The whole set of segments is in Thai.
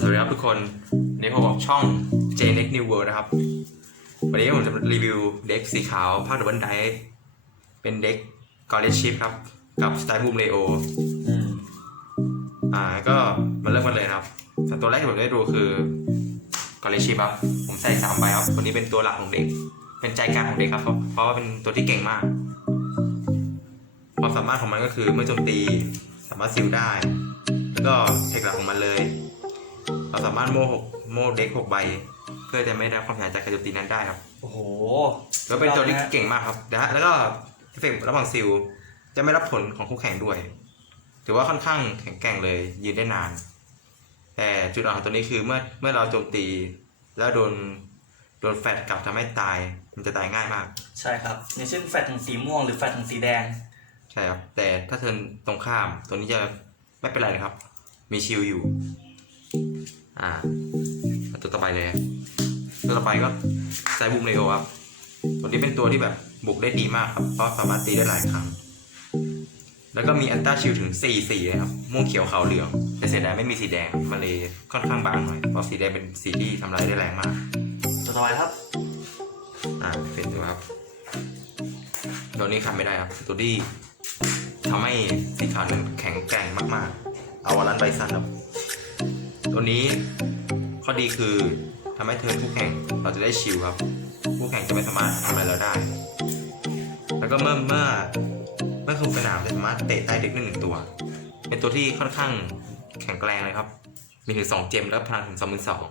สวัสดีครับทุกคนวันนี้ผมออกช่อง j n e x New World นะครับ วันนี้ผมจะรีวิวเด็กสีขาวภาคดับเบิลไดเป็นเด็กกอร์เลชิพครับ กับสไตล์บูมเลโออืมอ่าก็มาเริ่มกันเลยนะครับแต่ตัวแรกที่ผมได้ดูคือกอร์เลชิพครับ ผมใส่สามใบครับคนนี้เป็นตัวหลักของเด็ก เป็นใจกลางของเด็กครับเพราะเพราะว่าเป็นตัวที่เก่งมาก ความสามารถของมันก็คือเมื่อโจมตีสามารถซิลได้ แล้วก็เทคหลักของมันเลย เราสามารถโม่หกโม่เด็กหกใบ เพื่อจะไม่ได้รับความเสียหายจากการโจมตีนั้นได้ครับโอ้โหแล้วเป็นตัวที่ยอดนะเก่งมากครับนะฮะแล้วก็เอฟเฟกต์ระหว่างซิลจะไม่รับผลของคู่แข่งด้วย ถือว่าค่อนข้างแข็งแกร่งเลยยืนได้นาน แต่จุดอ่อนของตัวนี้คือเมื่อเมื่อเราโจมตี แล้วโดนโดนแฟดกลับทำให้ตาย มันจะตายง่ายมาก ใช่ครับอย่างเช่นแฟลตของสีม่วงหรือแฟลตของสีแดง ใช่ครับ แต่ถ้าเทิร์นตรงข้ามตัวนี้จะไม่เป็นไรนะครับ มีชิลอยู่ อ่า ตัวต่อไปเลย ตัวต่อไปก็ไซบูมเลโอครับ ตัวนี้เป็นตัวที่แบบบุกได้ดีมากครับ เพราะสามารถตีได้หลายครั้ง แล้วก็มีอันต้าชิลถึง4สีเลยครับ ม่วงเขียวขาวเหลือง แต่เสียดายไม่มีสีแดง มันเลยค่อนข้างบางหน่อย เพราะสีแดงเป็นสีที่ทำลายได้แรงมาก ตัวต่อไปครับ อ่า เป็นตัวครับ ตัวนี้ขับไม่ได้ครับ ตัวที่ทำให้สีขาวนั้นแข็งแกร่งมาก ๆ เอาวารันไบซันครับ ตัวนี้ข้อดีคือทำให้เทิร์นคู่แข่งเราจะได้ชิลครับคู่แข่งจะไม่สามารถทำอะไรเราได้ แล้วก็เมื่อเมื่อเมื่อถูกสนามจะสามารถเตะใต้เด็กได้หนึ่งตัว เป็นตัวที่ค่อนข้างแข็งแกร่งเลยครับ มีถึงสองเจมแล้วพลังถึงสองหมื่นสอง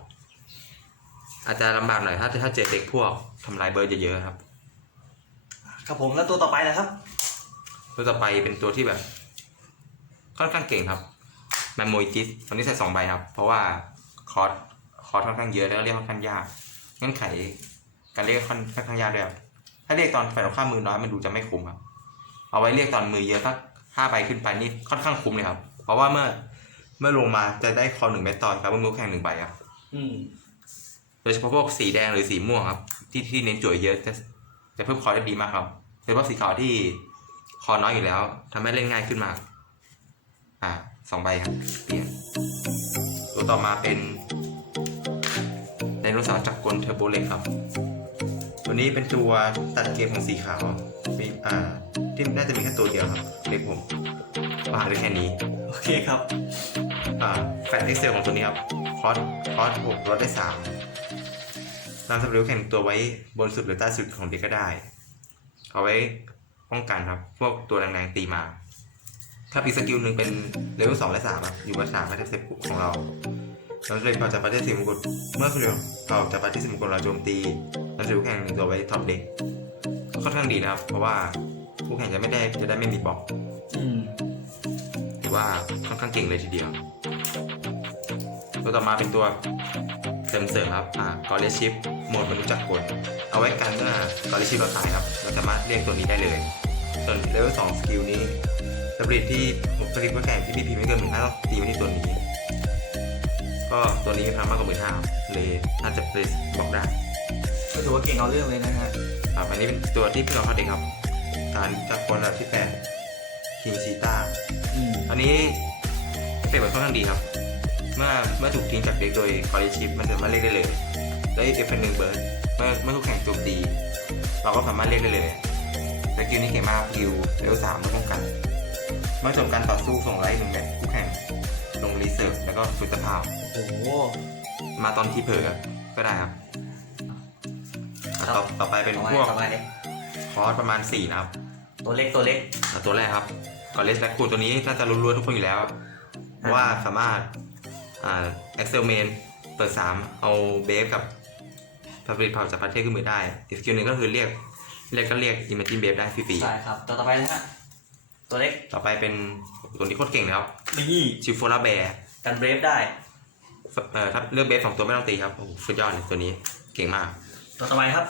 อาจจะลำบากหน่อยถ้าถ้าเจอเด็กพวกทำลายเบอร์เยอะๆครับ ครับผมแล้วตัวต่อไปนะครับ ตัวต่อไปเป็นตัวที่แบบ ค่อนข้างเก่งครับ แมมโมยจิสตอนนี้ใส่สองใบครับ เพราะว่าคอร์สคอร์สค่อนข้างเยอะแล้วเรียกค่อนข้างยากเงื่อนไขการเรียกค่อนค่อนข้างยากด้วยครับถ้าเรียกตอนฝ่ายตรงข้ามมือน้อยมันดูจะไม่คุ้มครับเอาไว้เรียกตอนมือเยอะสักห้าใบขึ้นไปนี่ค่อนข้างคุ้มเลยครับ เพราะว่าเมื่อเมื่อลงมาจะได้คอหนึ่งเม็ดตอนครับเมื่อมือแข่งหนึ่งใบครับอืมโดยเฉพาะพวกสีแดงหรือสีม่วงครับ ที่ที่เน้นจุ๋ยเยอะจะจะเพิ่มคอร์สได้ดีมากครับโดยเฉพาะสีขาวที่คอน้อยอยู่แล้วทำให้เล่นง่ายขึ้นมากอ่า สองใบครับ เปลี่ยน ตัวต่อมาเป็นไดโนเสาร์จักรกลเทอร์โบเล็กครับ ตัวนี้เป็นตัวตัดเกมของสีขาวมีอ่าที่น่าจะมีแค่ตัวเดียวครับ เล็กผมว่าได้แค่นี้ โอเคครับ อ่า แฟนเอ็กเซลของตัวนี้ครับ คอร์สคอร์สหกลดได้สามนำสกิลแข่งตัวไว้บนสุดหรือใต้สุดของเด็กก็ได้ เอาไว้ป้องกันครับ พวกตัวแรงๆตีมา ถ้าอีกสกิลหนึ่งเป็นเลเวลสองและสามครับอยู่บนสามไม่ได้เซฟของเราเราจะเผาจากปาร์ตี้สิมงกุฎเมื่อเราเผาจากปาร์ตี้สิมงกุฎเราโจมตีนำสกิลแข่งหนึ่งตัวไว้ท็อปเด็กก็ค่อนข้างดีนะครับ เพราะว่าผู้แข่งจะไม่ได้จะได้ไม่มีบล็อกอืมถือว่าค่อนข้างเก่งเลยทีเดียว ตัวต่อมาเป็นตัวเสริมเสริมครับอ่ากอเลชิปโหมดมนุษย์จักรกลเอาไว้กันเมื่อกอเลชิปเราตายครับ เราสามารถเรียกตัวนี้ได้เลย ส่วนเลเวลสองสกิลนี้ สปริตที่สปริตผู้แข่งที่พีพีไม่เกินหมื่นห้าต้องตีมาที่ตัวนี้ ก็ตัวนี้พลังมากกว่าหมื่นห้าเลยน่าจะเพลสบอกได้ก็ถือว่าเก่งเอาเรื่องเลยนะฮะครับอันนี้เป็นตัวที่พี่เราเข้าเด็กครับการจักรกลระดับที่แปดคิงซีต้าอืมอันนี้เอฟเฟกต์มันค่อนข้างดีครับ เมื่อเมื่อถูกทิ้งจากเด็กโดยคอริชิปมันสามารถเรียกได้เลย แล้วอีกเอฟเฟกต์หนึ่งเบิร์ดเมื่อเมื่อคู่แข่งโจมตี เราก็สามารถเรียกได้เลยสกิลนี้เก่งมากคิวเลเวลสามมาป้องกัน เมื่อจบการต่อสู้ส่งไลท์หนึ่งแบบคู่แข่ง ลงรีเซิร์ฟแล้วก็ฟื้นสภาพ โอ้โห มาตอนที่เผลอก็ได้ครับอะต่อต่อไปเป็นต่อไปพวกต่อไปคอร์สประมาณ 4 นะครับตัวเล็กตัวเล็ก อะตัวแรกครับกอเลสแบ็คคูตัวนี้น่าจะรู้ๆทุกคนอยู่แล้วเพราะว่าสามารถอ่า Excel Main เปิด 3 เอาเบฟกับพาริตเผาจากประเทศขึ้นมือได้อีกสกิลหนึ่งก็คือเรียกเรียกก็เรียก Imagine Babe ได้ฟรีใช่ครับตัวต่อไปนะฮะ ตัวเล็กๆต่อไปเป็นตัวนี้โคตรเก่งเลยครับนี่ชิฟโฟลาแบร์กันเบรฟได้เอ่อถ้าเลือกเบฟสองตัวไม่ต้องตีครับโอ้โหสุดยอดเลยตัวนี้เก่งมาก ตัวต่อไปครับ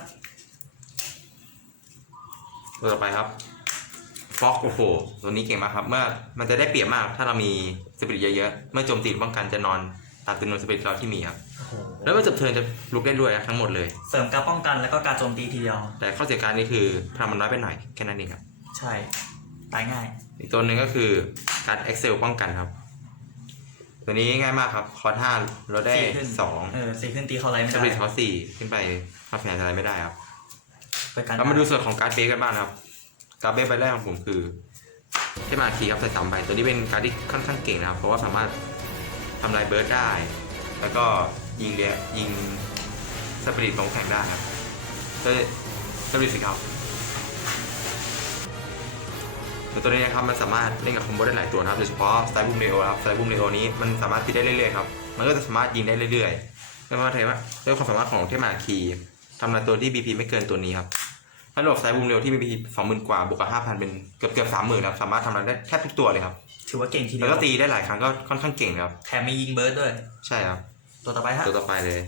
ตัวต่อไปครับฟ็อกโอ้โหตัวนี้เก่งมากครับ เมื่อมันจะได้เปรียบมากถ้าเรามีสปิริตเยอะๆ เมื่อโจมตีหรือป้องกันจะนอนตามจำนวนสปิริตเราที่มีครับโอ้โหแล้วเมื่อจบเทิร์นจะลุกได้ด้วยนะทั้งหมดเลย เสริมการป้องกันแล้วก็การโจมตีทีเดียว แต่ข้อเสียการนี้คือพลังมันน้อยไปหน่อยแค่นั้นเองครับ ใช่ ตายง่าย อีกตัวหนึ่งก็คือการ Excel ป้องกันครับ ตัวนี้ง่ายมากครับ คอร์สห้าเราได้สี่ขึ้น สองเออสี่ขึ้นตีเขาไรไม่สได้ปริตคอร์สสี่ขึ้นไปความเสียหายอะไรไม่ได้ครับ ไปกันเรามาดูส่วนของการ์ดเบสกันบ้างนะครับ การ์ดเบสใบแรกของผมคือเทมาคีครับใส่สามใบ ตัวนี้เป็นการ์ดที่ค่อนข้างเก่งนะครับ เพราะว่าสามารถทำลายเบิร์ดได้ แล้วก็ยิงเรียยิงสปริตของแข่งได้ครับตัวสปริตสิครับ ตัวนี้นะครับมันสามารถเล่นกับคอมโบได้หลายตัวนะครับโดยเฉพาะสไตล์บูมเนโอครับสไตล์บูมเนโอนี้มันสามารถตีได้เรื่อยๆครับมันก็จะสามารถยิงได้เรื่อยๆไม่ว่าเทว่าด้วยความสามารถของเทมาคีทำลายตัวที่ BP ไม่เกินตัวนี้ครับถ้าโหลดไซส์บูมเร็วที่มี BP สองหมื่นกว่าบวกกับห้าพันเป็นเกือบเกือบสามหมื่นครับสามารถทำลายได้แทบทุกตัวเลยครับถือว่าเก่งทีเดีแล้วยวก็ตีได้หลายครั้งก็ค่อนข้างเก่งนะครับแถมมียิงเบิร์ดด้วย ใช่ครับตัวต่อไปฮะตัวต่อไปเลย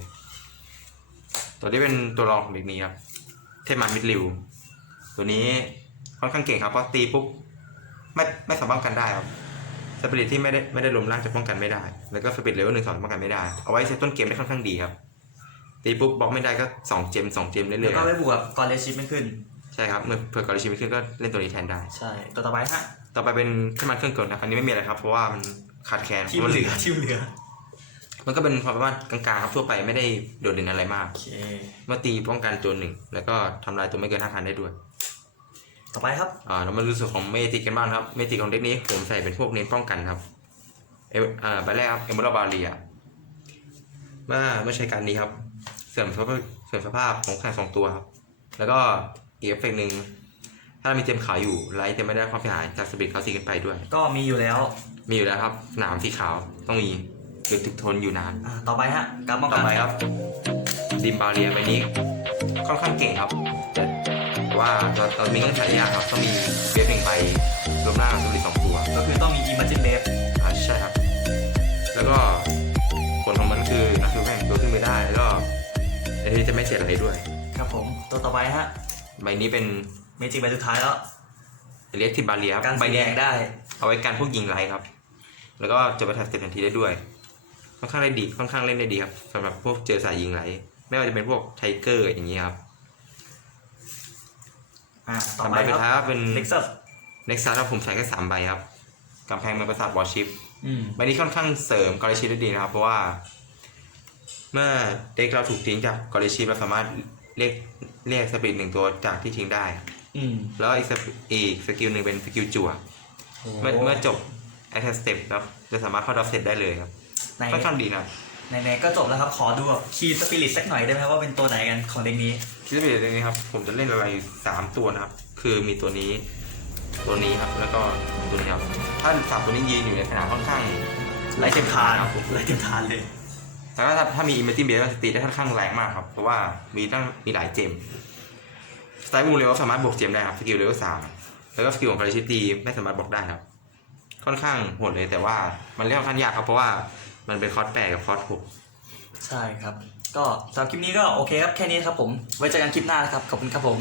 ตัวนี้เป็นตัวรองของเด็กนี้ครับเทพมามิดริวตัวนี้ค่อนข้างเก่งครับเพราะตีปุ๊บ ไม่ไม่สามารถป้องกันได้ครับสปิริตที่ไม่ได้ไม่ได้ลมล่างจะป้องกันไม่ได้ แล้วก็สปิริตเลเวลหนึ่งสองป้องกันไม่ได้ เอาไว้เซตต้นเกมได้ค่อนข้างดีครับ ตีปุ๊บบล็อกไม่ได้ก็สองเจมสองเจมเรื่แล้อวยๆคก็รับไม่บวกก่อนเลชิปไม่ขึ้น ใช่ครับเมื่อเผื่อกรณีชีวิตขึ้นก็เล่นตัวนี้แทนได้ ใช่ ตัวต่อไปฮะ ต่อไปเป็นขึ้นมาเครื่องกลนะอันนี้ไม่มีอะไรครับ เพราะว่ามันขาดแคลนทีมเหลือทีมเหลือ มันก็เป็นความสามารถกลางๆครับทั่วไปไม่ได้โดดเด่นอะไรมากโอเคเมื่อตีป้องกันตัวหนึ่งแล้วก็ทำลายตัวไม่เกินห้าพันได้ด้วย ต่อไปครับ อ่าเรามาดูส่วนของเมติกกันบ้างครับ เมติกของเด็กนี้ผมใส่เป็นพวกเน้นป้องกันครับ เอวอ่าใบแรกครับเอมเบอร์บาเรียเมื่อเมื่อใช้การนี้ครับ เสื่อมสภาพเสื่อมสภาพของแข่งสองตัวครับ แล้วก็อีกเอฟเฟกต์หนึ่งถ้ามีเจมขาวอยู่ไลท์จะไม่ได้รับความเสียหายจากสปีดเขาสีขึ้นไปด้วย ก็มีอยู่แล้ว มีอยู่แล้วครับ หนามสีขาวต้องมีหรือถึกทนอยู่นาน อ่าต่อไปฮะการป้องต่กัอนไปครับ ดิมบาเรียใบนี้ ค่อนข้างเก่งครับแต่ ว่าเราเรามีเงื่อนไขยากครับต้องมีเบสหนึ่งใบรวมหน้ากับสปิริตสองตัวก็คือต้องมีอิม g จินเลฟอ่าใช่ครับ แล้วก็ผลของมันคือนักสู้แข่งตัวขึ้นไม่ได้แล้วก็ไอ้ที่จะไม่เสียอะไรด้วย ครับผม ตัวต่อไปฮะใบนี้เป็นเมจิกใบสุดท้ายแล้วเรียกทิบาเรียครับการใบสีแดนี้งได้ เอาไว้กันพวกยิงไรครับ แล้วก็จะไปทัดสเต็ปทันทีได้ด้วยค่อนข้างได้ดีค่อนข้างเล่นได้ดีครับสำหรับพวกเจอสายยิงไรไม่ว่าจะเป็นพวกไทเกอร์อย่างนี้ครับ อ่าต่อสามไปใบสุคดท้ายรับครับเป็นเล็กซัสเน็กซัสครับผมใส่แค่สามใบครับกำแพงเมืองปราสาทวอชิป อืม ใบนี้ค่อนข้างเสริมกอริชิได้ดีนะครับ เพราะว่า เมื่อเด็กเราถูกทิ้งจากกอริชิเราสามารถเรียกเรียกสปีดหนึ่งตัวจากที่ทิ้งได้ อืมแล้วอีกสปีอีกสกิลหนึ่งเป็นสกิลจั่วเมื่อเมื่อจบแอทสเต็ปแล้วจะสามารถเข้าดอฟเซตได้เลยครับในค่อนข้างดีนะ ไหนๆก็จบแล้วครับ ขอดูแบบคีย์สปิริตสักหน่อยได้ไหมครับว่าเป็นตัวไหนกันของเด็กนี้คิดสปีดเรื่องนี้ครับ ผมจะเล่นอะไรสามตัวนะครับ คือมีตัวนี้ ตัวนี้ครับ แล้วก็ตัวนี้ครับ ถ้าสามตัวนี้ยืนอยู่ในสนามค่อนข้างไล่เต็มทานครับผมไล่เต็มทานเลย แล้วก็ถ้าถ้ามีอิมเมจินเบสสตีได้ค่อนข้างแรงมากครับ เพราะว่ามีตั้งมีหลายเจมสไตล์บูเรลสามารถบวกเจมได้ครับ สกิลเลเวลสามแล้วก็สกิลของคาริชิตีไม่สามารถบล็อกได้ครับ ค่อนข้างโหดเลยแต่ว่ามันเล่นค่อนข้างยากครับ เพราะว่า มันเป็นคอร์สแปดกับคอร์สหกใช่ครับ ก็สำหรับคลิปนี้ก็โอเคครับแค่นี้ครับผม ไว้เจอกันคลิปหน้านะครับ ขอบคุณครับผม